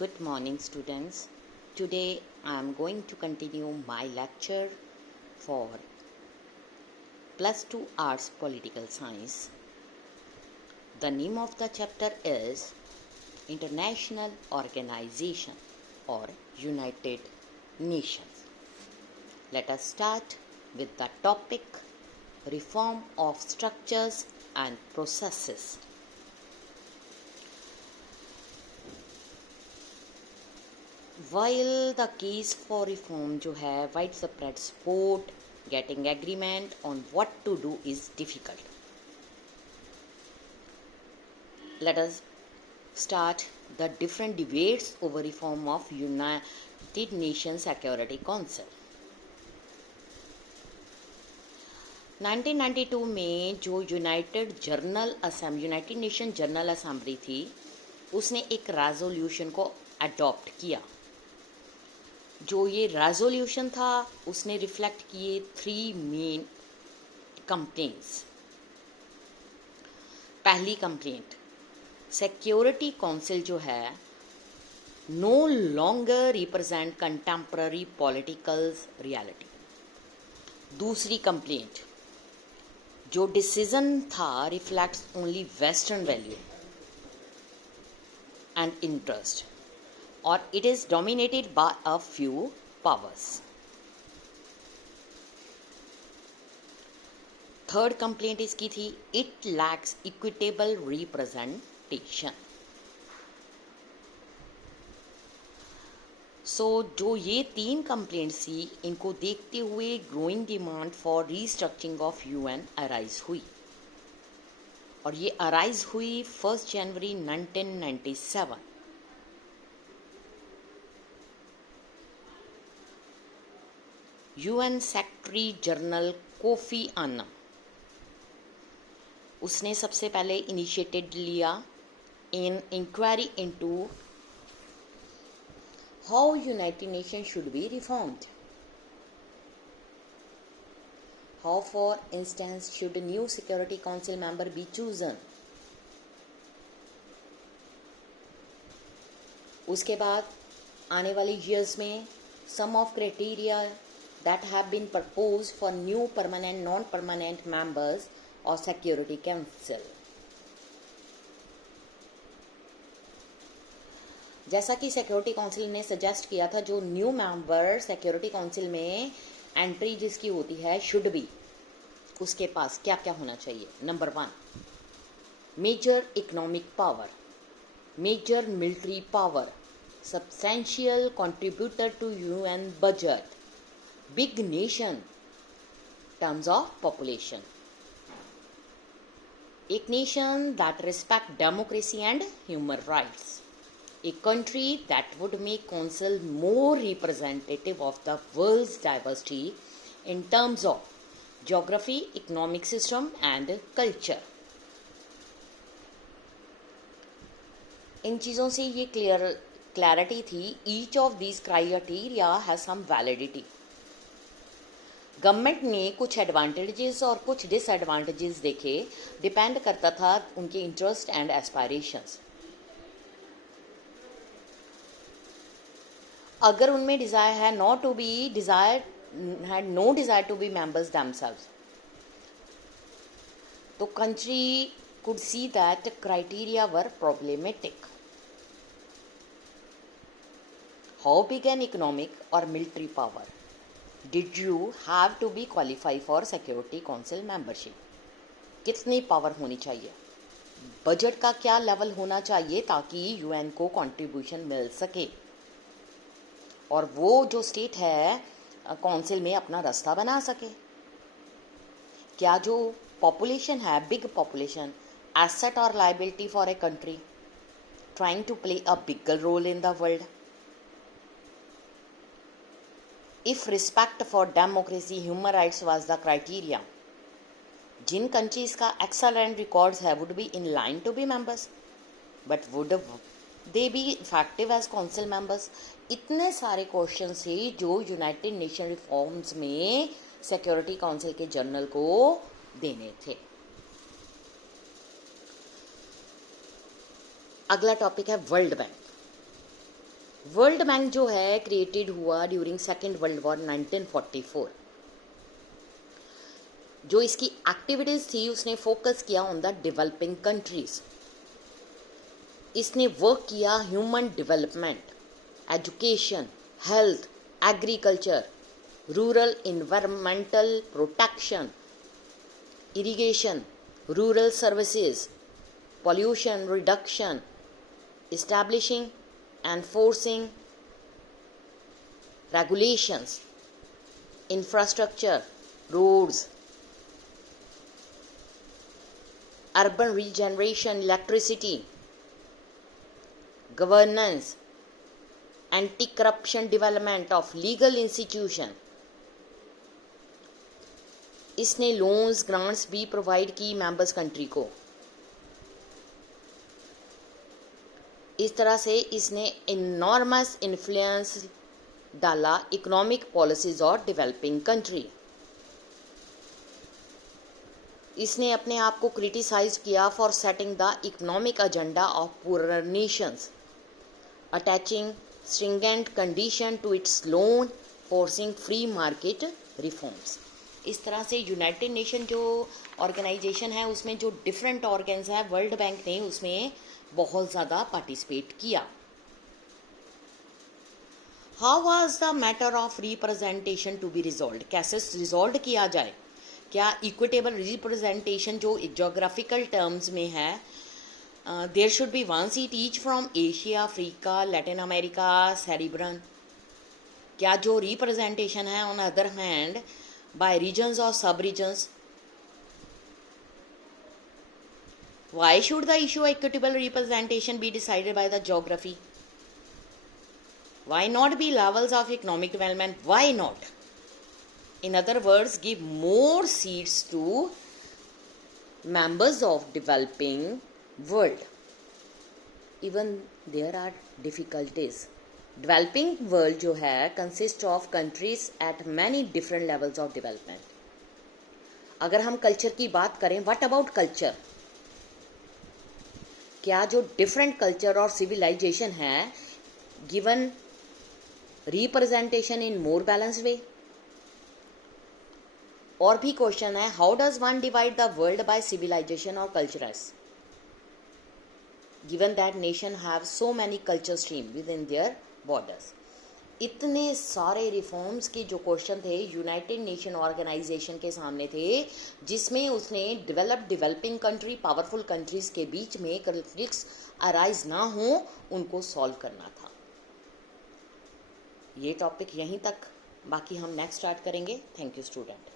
Good morning, students. Today I am going to continue my lecture for Plus 2 Arts Political Science. The name of the chapter is International Organization or United Nations. Let us start with the topic Reform of Structures and Processes. While the case for reform जो है widespread support, getting agreement on what to do is difficult. Let us start the different debates over reform of United Nations Security Council. 1992 में जो United nation general assembly थी उसने एक resolution को adopt किया. जो ये रेजोल्यूशन था उसने रिफ्लेक्ट किए 3 मेन कंप्लेंट्स. पहली कंप्लेंट, सिक्योरिटी काउंसिल जो है no longer represent contemporary political reality. दूसरी कंप्लेंट, जो डिसीजन था reflects only western value and interest or it is dominated by a few powers. Third complaint इसकी थी it lacks equitable representation. So जो ये 3 complaints थी इनको देखते हुए growing demand for restructuring of UN arise हुई और ये arise हुई 1 जनवरी 1997. UN secretary general Kofi Annan उसने सबसे पहले इनिशिएटेड लिया in inquiry into how United Nation should be reformed. How for instance should new security council member be chosen. उसके बाद आने वाले ईयर्स में some of criteria that have been proposed for new permanent non-permanent members of Security Council. जैसा कि security council ने suggest किया था जो न्यू मेंबर सिक्योरिटी काउंसिल में एंट्री जिसकी होती है शुड बी उसके पास क्या क्या होना चाहिए. Number 1, major economic power, major military power, substantial contributor to UN budget, big nation terms of population, एक nation that respect democracy and human rights, a country that would make council more representative of the world's diversity in terms of geography, economic system and culture. इन चीज़ों से ये clarity थी each of these criteria has some validity. Government ने कुछ advantages और कुछ disadvantages देखे, depend करता था उनके इंटरेस्ट एंड एस्पायरेशंस. अगर उनमें डिजायर है not to be had no desire to be members themselves, तो country could see that criteria were problematic. How big an economic और military power Did you have to be qualified for Security Council membership? कितनी power होनी चाहिए, budget का क्या level होना चाहिए ताकि यूएन को कंट्रीब्यूशन मिल सके और वो जो स्टेट है काउंसिल में अपना रास्ता बना सके. क्या जो पॉपुलेशन है बिग पॉपुलेशन एसेट और liability for a country trying to play a bigger role in the world. If respect for democracy, human rights was the criteria, जिन countries का excellent records है would be in line to be members, but would they be effective as council members? इतने सारे question थे जो United nation reforms में security council के general को देने थे. अगला टॉपिक है वर्ल्ड बैंक. वर्ल्ड बैंक जो है क्रिएटेड हुआ ड्यूरिंग सेकेंड वर्ल्ड वॉर 1944। जो इसकी एक्टिविटीज थी उसने फोकस किया ऑन द डेवलपिंग कंट्रीज। इसने वर्क किया human development, education, health, agriculture, rural environmental protection, irrigation, rural services, pollution reduction, establishing and enforcing regulations, infrastructure, roads, urban regeneration, electricity, governance, anti-corruption development of legal institution। इसने loans grants भी provide की members country को। इस तरह से इसने enormous influence डाला economic policies और डेवलपिंग कंट्री। इसने अपने आप को क्रिटिसाइज किया for setting the economic agenda of poor nations, attaching stringent condition to its loan, forcing free market reforms. इस तरह से यूनाइटेड नेशन जो ऑर्गेनाइजेशन है उसमें जो डिफरेंट ऑर्गन्स हैं, वर्ल्ड बैंक ने उसमें बहुत ज़्यादा पार्टिसिपेट किया। How was the matter of representation to be resolve? कैसे रिजॉल्व किया जाए? क्या इक्विटेबल रिप्रेजेंटेशन जो जोग्राफिकल टर्म्स में है, there should be one seat each from Asia, Africa, Latin America, Caribbean. क्या जो रिप्रेजेंटेशन है on other hand by regions और सब regions? Why should the issue of equitable representation be decided by the geography? Why not be levels of economic development? Why not? In other words, give more seats to members of developing world. Even there are difficulties. Developing world जो है consists of countries at many different levels of development. अगर हम culture की बात करें, what about culture? क्या जो different culture और सिविलाइजेशन है given representation in more balance way? और भी क्वेश्चन है, how does one divide the world by civilization और cultures given that nation have so many culture stream within their borders? इतने सारे reforms के जो क्वेश्चन थे यूनाइटेड नेशन ऑर्गेनाइजेशन के सामने थे, जिसमें उसने डेवलपिंग कंट्री, पावरफुल कंट्रीज के बीच में कॉन्फ्लिक्ट्स अराइज ना हो, उनको सॉल्व करना था। ये टॉपिक यहीं तक, बाकी हम नेक्स्ट स्टार्ट करेंगे। Thank you student.